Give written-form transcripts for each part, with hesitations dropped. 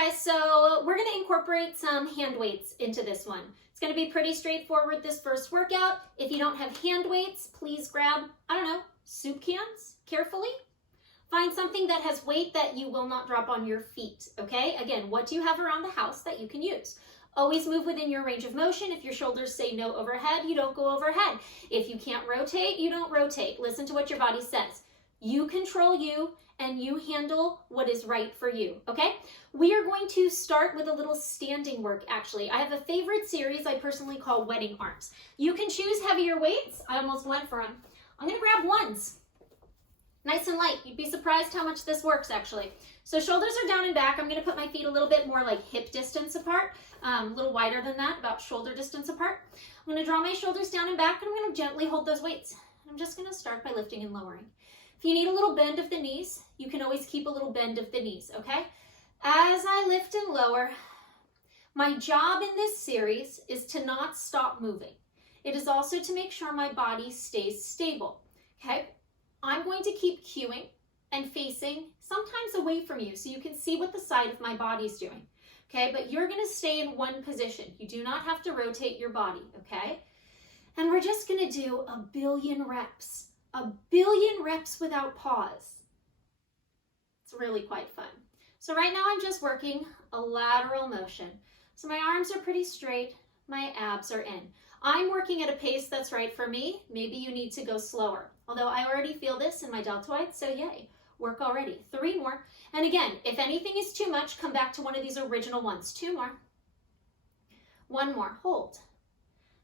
guys, so we're gonna incorporate some hand weights into this one. It's gonna be pretty straightforward this first workout. If you don't have hand weights, please grab, I don't know, soup cans carefully. Find something that has weight that you will not drop on your feet, okay? Again, what do you have around the house that you can use? Always move within your range of motion. If your shoulders say no overhead, you don't go overhead. If you can't rotate, you don't rotate. Listen to what your body says. You control you and you handle what is right for you, okay? We are going to start with a little standing work, actually. I have a favorite series I personally call wedding arms. You can choose heavier weights. I almost went for them. I'm gonna grab ones. Nice and light. You'd be surprised how much this works, actually. So shoulders are down and back. I'm gonna put my feet a little bit more like hip distance apart, a little wider than that, about shoulder distance apart. I'm gonna draw my shoulders down and back, and I'm gonna gently hold those weights. I'm just gonna start by lifting and lowering. If you need a little bend of the knees, you can always keep a little bend of the knees, okay? As I lift and lower, my job in this series is to not stop moving. It is also to make sure my body stays stable, okay? I'm going to keep cueing and facing sometimes away from you so you can see what the side of my body's doing, okay? But you're gonna stay in one position. You do not have to rotate your body, okay? And we're just gonna do 1 billion reps. 1 billion reps without pause. It's really quite fun. So right now I'm just working a lateral motion. So my arms are pretty straight, my abs are in. I'm working at a pace that's right for me. Maybe you need to go slower. Although I already feel this in my deltoids, so yay, work already. 3 more. And again, if anything is too much, come back to one of these original ones. 2 more. 1 more, hold.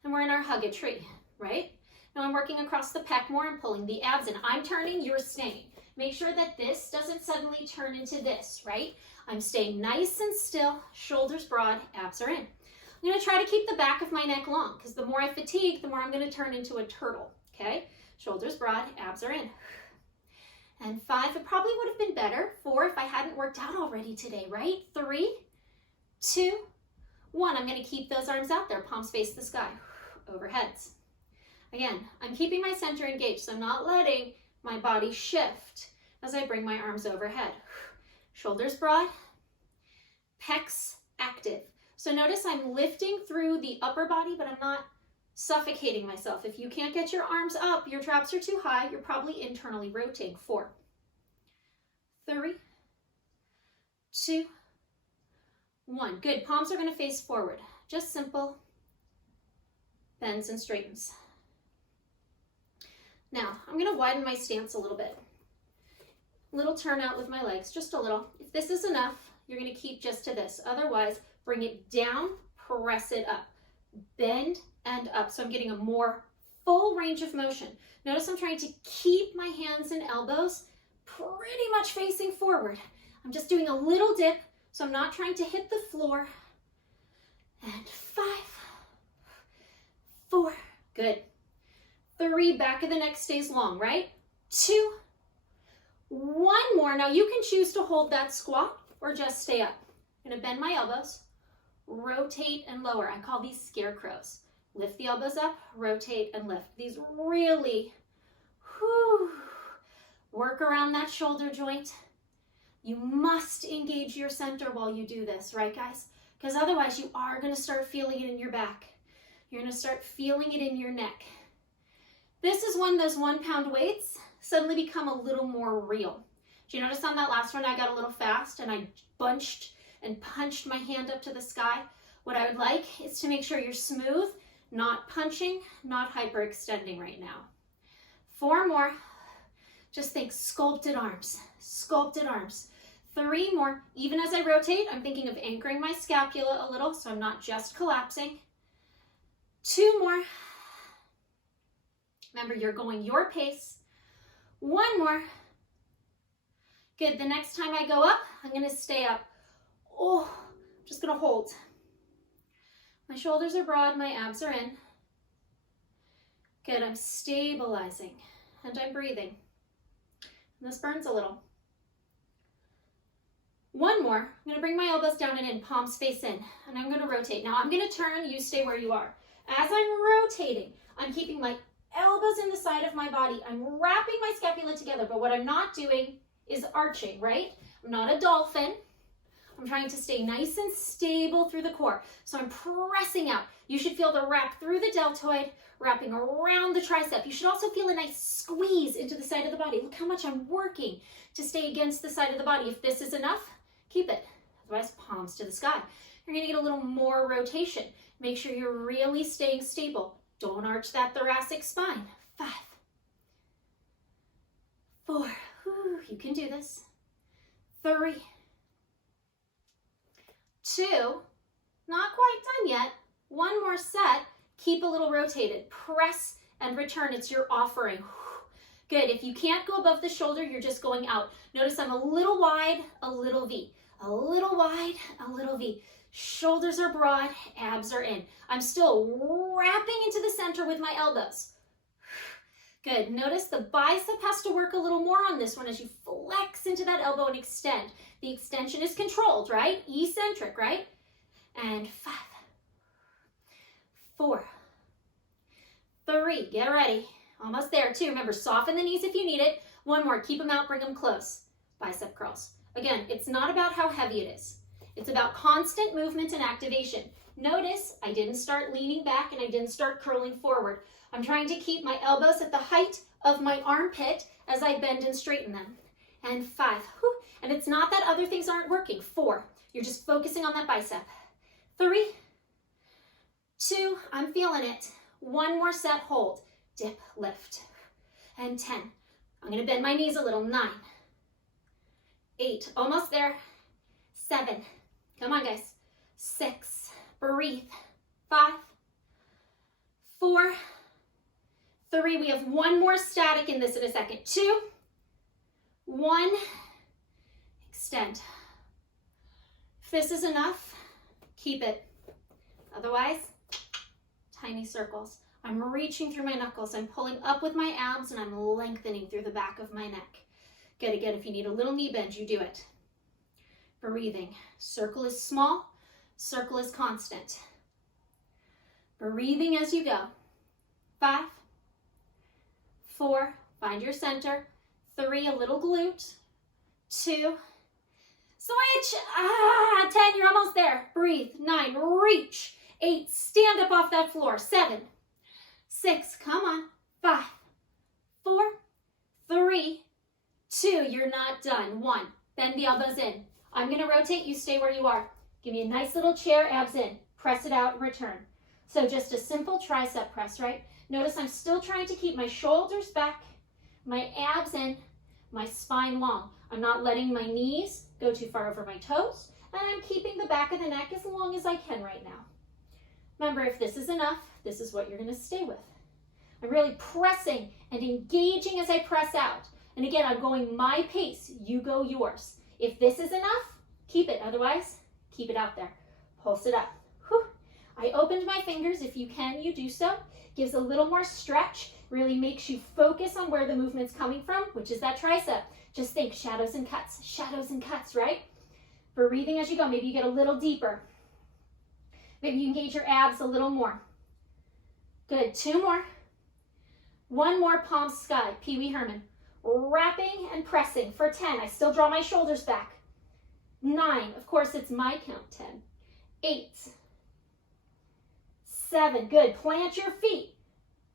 And we're in our hug a tree, right? Now I'm working across the pec more and pulling the abs in. I'm turning, you're staying. Make sure that this doesn't suddenly turn into this, right? I'm staying nice and still, shoulders broad, abs are in. I'm gonna try to keep the back of my neck long because the more I fatigue, the more I'm gonna turn into a turtle, okay? Shoulders broad, abs are in. And 5, it probably would have been better. 4 if I hadn't worked out already today, right? 3, 2, 1. I'm gonna keep those arms out there, palms face the sky, overheads. Again, I'm keeping my center engaged, so I'm not letting my body shift as I bring my arms overhead. Shoulders broad, pecs active. So notice I'm lifting through the upper body, but I'm not suffocating myself. If you can't get your arms up, your traps are too high, you're probably internally rotating. 4, 3, 2, 1. Good, palms are gonna face forward. Just simple bends and straightens. Now, I'm gonna widen my stance a little bit. Little turnout with my legs, just a little. If this is enough, you're gonna keep just to this. Otherwise, bring it down, press it up. Bend and up, so I'm getting a more full range of motion. Notice I'm trying to keep my hands and elbows pretty much facing forward. I'm just doing a little dip, so I'm not trying to hit the floor. And 5, 4, good. 3, back of the neck stays long, right? 2, 1 more. Now you can choose to hold that squat or just stay up. I'm gonna bend my elbows, rotate and lower. I call these scarecrows. Lift the elbows up, rotate and lift. These really, work around that shoulder joint. You must engage your center while you do this, right guys? Because otherwise you are gonna start feeling it in your back. You're gonna start feeling it in your neck. This is when those 1 pound weights suddenly become a little more real. Do you notice on that last one, I got a little fast and I bunched and punched my hand up to the sky? What I would like is to make sure you're smooth, not punching, not hyperextending right now. 4 more. Just think sculpted arms, sculpted arms. 3 more. Even as I rotate, I'm thinking of anchoring my scapula a little so I'm not just collapsing. 2 more. Remember, you're going your pace. 1 more. Good, the next time I go up, I'm gonna stay up. Oh, I'm just gonna hold. My shoulders are broad, my abs are in. Good, I'm stabilizing and I'm breathing. And this burns a little. 1 more. I'm gonna bring my elbows down and in, palms face in, and I'm gonna rotate. Now I'm gonna turn, you stay where you are. As I'm rotating, I'm keeping my elbows in the side of my body. I'm wrapping my scapula together, but what I'm not doing is arching, right? I'm not a dolphin. I'm I'm trying to stay nice and stable through the core. So I'm pressing out. You should feel the wrap through the deltoid, wrapping around the tricep. You should also feel a nice squeeze into the side of the body. Look how much I'm working to stay against the side of the body. If this is enough, keep it. Otherwise, palms to the sky. You're gonna get a little more rotation. Make sure you're really staying stable. Don't arch that thoracic spine. 5, 4, whew, you can do this. 3, 2, not quite done yet. One more set, keep a little rotated. Press and return, it's your offering. Good, if you can't go above the shoulder, you're just going out. Notice I'm a little wide, a little V. A little wide, a little V. Shoulders are broad, abs are in. I'm still wrapping into the center with my elbows. Good, notice the bicep has to work a little more on this one as you flex into that elbow and extend. The extension is controlled, right? Eccentric, right? And 5, 4, 3, get ready. Almost there, 2. Remember, soften the knees if you need it. 1 more, keep them out, bring them close. Bicep curls. Again, it's not about how heavy it is. It's about constant movement and activation. Notice I didn't start leaning back and I didn't start curling forward. I'm trying to keep my elbows at the height of my armpit as I bend and straighten them. And 5, whew. And it's not that other things aren't working. 4, you're just focusing on that bicep. 3, 2, I'm feeling it. 1 more set, hold, dip, lift. And 10, I'm gonna bend my knees a little. 9, 8, almost there. 7, come on guys. 6, breathe. 5, 4, 3, we have 1 more static in this in a second. 2, 1, extend. If this is enough, keep it. Otherwise, tiny circles. I'm reaching through my knuckles. I'm pulling up with my abs and I'm lengthening through the back of my neck. Good, again, if you need a little knee bend, you do it. Breathing. Circle is small, circle is constant. Breathing as you go. 5, 4, find your center. 3, a little glute. 2, switch. 10, you're almost there. Breathe. 9, reach. 8, stand up off that floor. 7, 6, come on. 5, 4, 3, 2, you're not done. 1, bend the elbows in. I'm gonna rotate, you stay where you are. Give me a nice little chair, abs in. Press it out and return. So just a simple tricep press, right? Notice I'm still trying to keep my shoulders back, my abs in, my spine long. I'm not letting my knees go too far over my toes, and I'm keeping the back of the neck as long as I can right now. Remember, if this is enough, this is what you're gonna stay with. I'm really pressing and engaging as I press out. And again, I'm going my pace, you go yours. If this is enough, keep it. Otherwise, keep it out there. Pulse it up. Whew. I opened my fingers. If you can, you do so. Gives a little more stretch. Really makes you focus on where the movement's coming from, which is that tricep. Just think shadows and cuts, right? Breathing as you go. Maybe you get a little deeper. Maybe you engage your abs a little more. Good. 2 more. 1 more, palm sky. Pee Wee Herman. Wrapping and pressing for 10. I still draw my shoulders back. 9, of course it's my count, 10. 8, 7, good, plant your feet.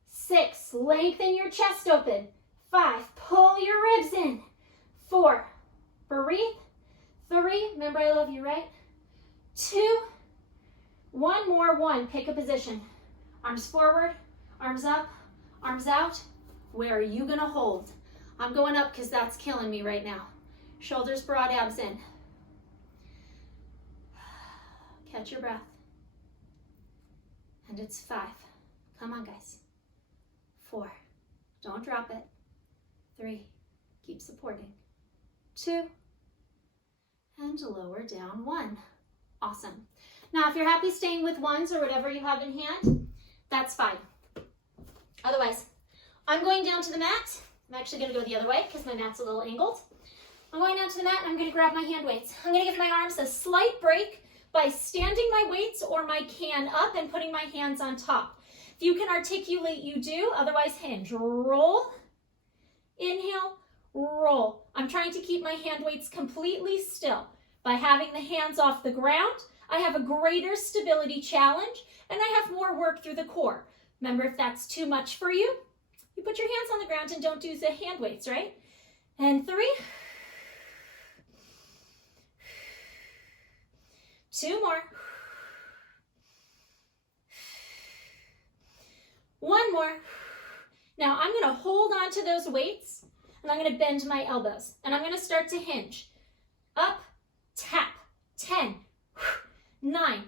6, lengthen your chest open. 5, pull your ribs in. 4, breathe. 3, remember I love you, right? 2, 1 more, 1, pick a position. Arms forward, arms up, arms out. Where are you gonna hold? I'm going up because that's killing me right now. Shoulders broad, abs in. Catch your breath. And it's 5. Come on, guys. 4, don't drop it. 3, keep supporting. 2, and lower down. 1. Awesome. Now, if you're happy staying with 1s or whatever you have in hand, that's fine. Otherwise, I'm going down to the mat. I'm actually going to go the other way because my mat's a little angled. I'm going down to the mat and I'm going to grab my hand weights. I'm going to give my arms a slight break by standing my weights or my can up and putting my hands on top. If you can articulate, you do. Otherwise, hinge. Roll. Inhale. Roll. I'm trying to keep my hand weights completely still. By having the hands off the ground, I have a greater stability challenge and I have more work through the core. Remember, if that's too much for you, you put your hands on the ground and don't do the hand weights, right? And 3. 2 more. 1 more. Now I'm going to hold on to those weights and I'm going to bend my elbows and I'm going to start to hinge. Up, tap, 10, 9,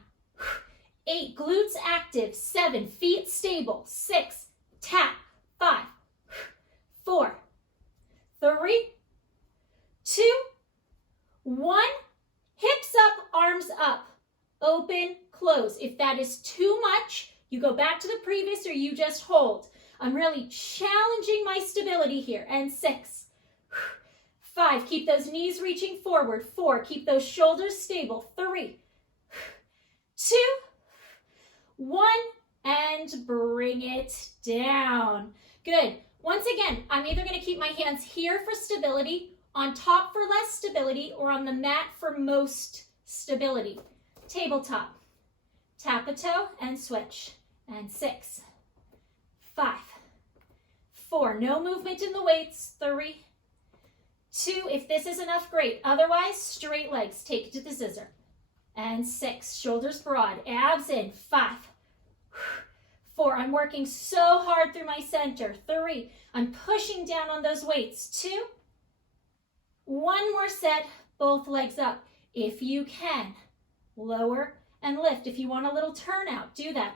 8, glutes active, 7, feet stable, 6, tap, 5, 4, 3, 2, 1, hips up, arms up, open, close. If that is too much, you go back to the previous or you just hold. I'm really challenging my stability here. And 6, 5, keep those knees reaching forward. 4, keep those shoulders stable. 3, 2, 1, and bring it down. Good. Once again, I'm either going to keep my hands here for stability, on top for less stability, or on the mat for most stability. Tabletop. Tap a toe and switch. And 6, 5, 4. No movement in the weights. 3, 2. If this is enough, great. Otherwise, straight legs. Take it to the scissor. And 6. Shoulders broad. Abs in. 5, 4. I'm working so hard through my center. 3. I'm pushing down on those weights. 2. 1 more set. Both legs up. If you can, lower and lift. If you want a little turnout, do that.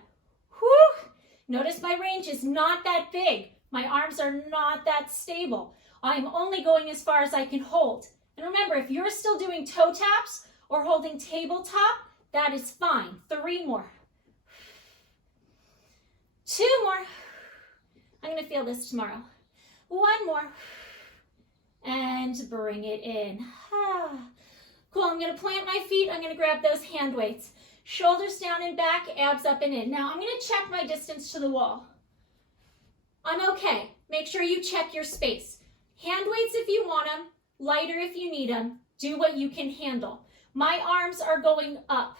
Whew. Notice my range is not that big. My arms are not that stable. I'm only going as far as I can hold. And remember, if you're still doing toe taps or holding tabletop, that is fine. 3 more. 2 more. I'm going to feel this tomorrow. 1 more. And bring it in. Cool. I'm going to plant my feet. I'm going to grab those hand weights. Shoulders down and back, abs up and in. Now I'm going to check my distance to the wall. I'm okay. Make sure you check your space. Hand weights if you want them, lighter if you need them. Do what you can handle. My arms are going up.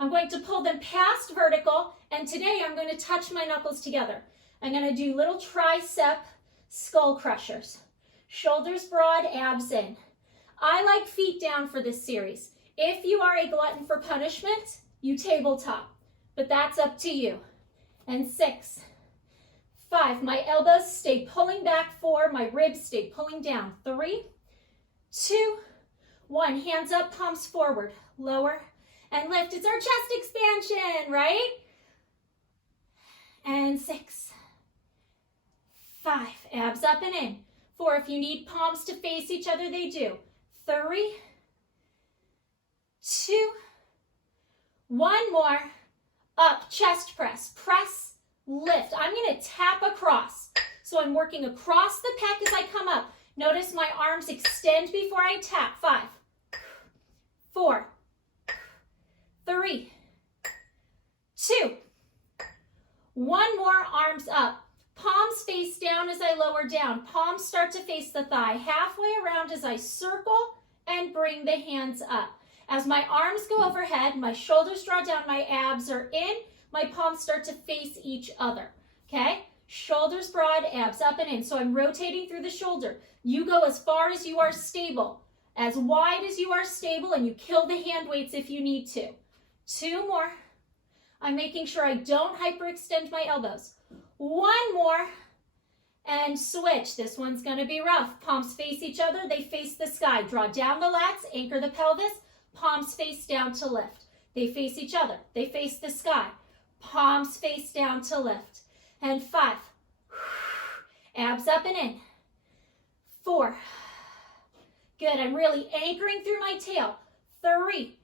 I'm going to pull them past vertical, and today I'm going to touch my knuckles together. I'm going to do little tricep skull crushers. Shoulders broad, abs in. I like feet down for this series. If you are a glutton for punishment, you tabletop, but that's up to you. And 6, 5, my elbows stay pulling back. 4, my ribs stay pulling down. 3, 2, 1, hands up, palms forward, lower and lift. It's our chest expansion, right? And 6, 5, abs up and in. 4, if you need palms to face each other, they do. 3, 2, 1 more. Up, chest press, press, lift. I'm going to tap across. So I'm working across the pec as I come up. Notice my arms extend before I tap. 5, 4, 3, 2, 1 more. Arms up. Palms face down as I lower down. Palms start to face the thigh. Halfway around as I circle and bring the hands up. As my arms go overhead, my shoulders draw down, my abs are in, my palms start to face each other, okay? Shoulders broad, abs up and in. So I'm rotating through the shoulder. You go as far as you are stable, as wide as you are stable, and you kill the hand weights if you need to. 2 more. I'm making sure I don't hyperextend my elbows. 1 more. And switch. This one's going to be rough. Palms face each other. They face the sky. Draw down the lats. Anchor the pelvis. Palms face down to lift. They face each other. They face the sky. Palms face down to lift. And 5. Abs up and in. 4. Good. I'm really anchoring through my tail. 3.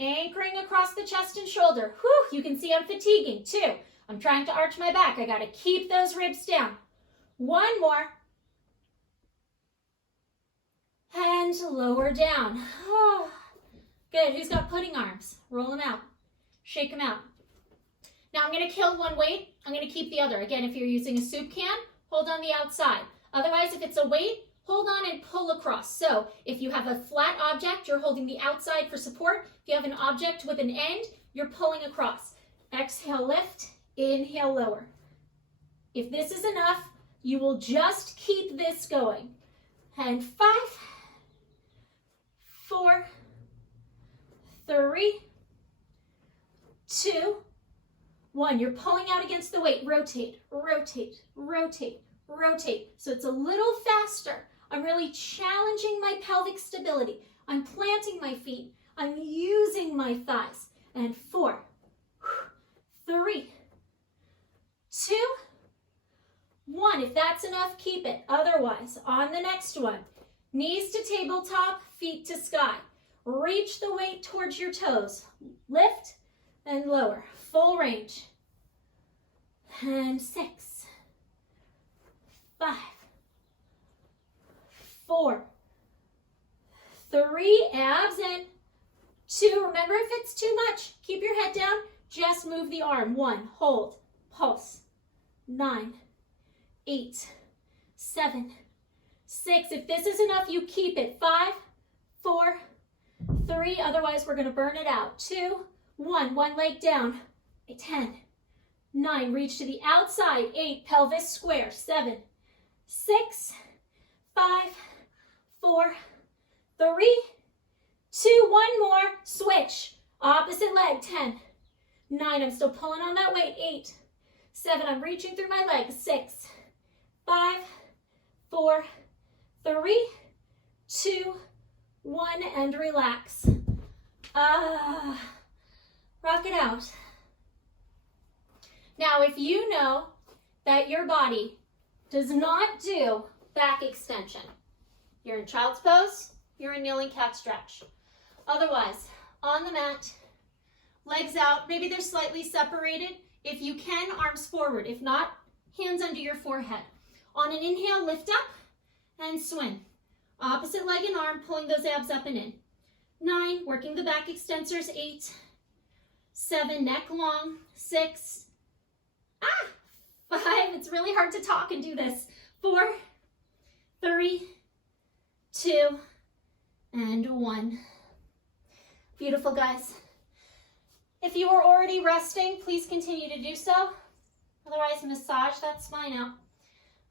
Anchoring across the chest and shoulder. Whew, you can see I'm fatiguing. 2. I'm trying to arch my back. I got to keep those ribs down. 1 more. And lower down. Oh, good. Who's got pudding arms? Roll them out. Shake them out. Now I'm going to kill one weight. I'm going to keep the other. Again, if you're using a soup can, hold on the outside. Otherwise, if it's a weight, hold on and pull across. So if you have a flat object, you're holding the outside for support. If you have an object with an end, you're pulling across. Exhale, lift, inhale, lower. If this is enough, you will just keep this going. And 5, 4, 3, 2, 1. You're pulling out against the weight. Rotate, rotate, rotate, rotate. So it's a little faster. I'm really challenging my pelvic stability. I'm planting my feet. I'm using my thighs. And 4, 3, 2, 1. If that's enough, keep it. Otherwise, on the next one, knees to tabletop, feet to sky. Reach the weight towards your toes. Lift and lower. Full range. And 6, 5, 4, 3, abs in. 2, remember if it's too much, keep your head down, just move the arm. 1, hold, pulse. 9, 8, 7, 6. If this is enough, you keep it. 5, 4, 3, otherwise we're gonna burn it out. 2, 1, one leg down. 10, 9, reach to the outside. 8, pelvis square. 7, 6, 5, 4, 3, 2, 1 more. Switch. Opposite leg. 10, 9, I'm still pulling on that weight. 8, 7, I'm reaching through my legs. 6, 5, 4, 3, 2, 1, and relax. Rock it out. Now, if you know that your body does not do back extension, you're in child's pose, you're in kneeling cat stretch. Otherwise, on the mat, legs out, maybe they're slightly separated. If you can, arms forward. If not, hands under your forehead. On an inhale, lift up and swing. Opposite leg and arm, pulling those abs up and in. 9, working the back extensors. 8, 7, neck long. 6, 5, it's really hard to talk and do this. 4, 3, 2, and 1. Beautiful, guys. If you are already resting, please continue to do so. Otherwise, massage that spine out.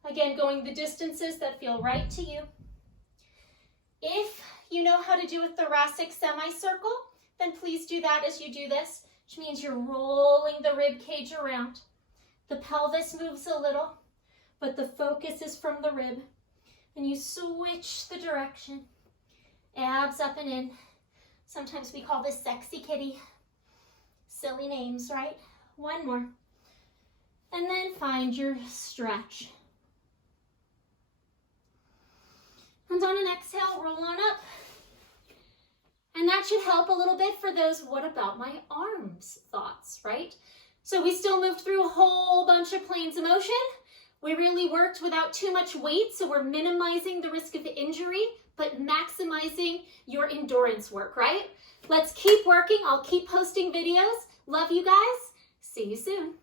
Again, going the distances that feel right to you. If you know how to do a thoracic semicircle, then please do that as you do this, which means you're rolling the rib cage around. The pelvis moves a little, but the focus is from the rib. And you switch the direction. Abs up and in. Sometimes we call this sexy kitty. Silly names, right? 1 more. And then find your stretch. And on an exhale, roll on up. And that should help a little bit for those "what about my arms" thoughts, right? So we still moved through a whole bunch of planes of motion. We really worked without too much weight, so we're minimizing the risk of injury, but maximizing your endurance work, right? Let's keep working. I'll keep posting videos. Love you guys. See you soon.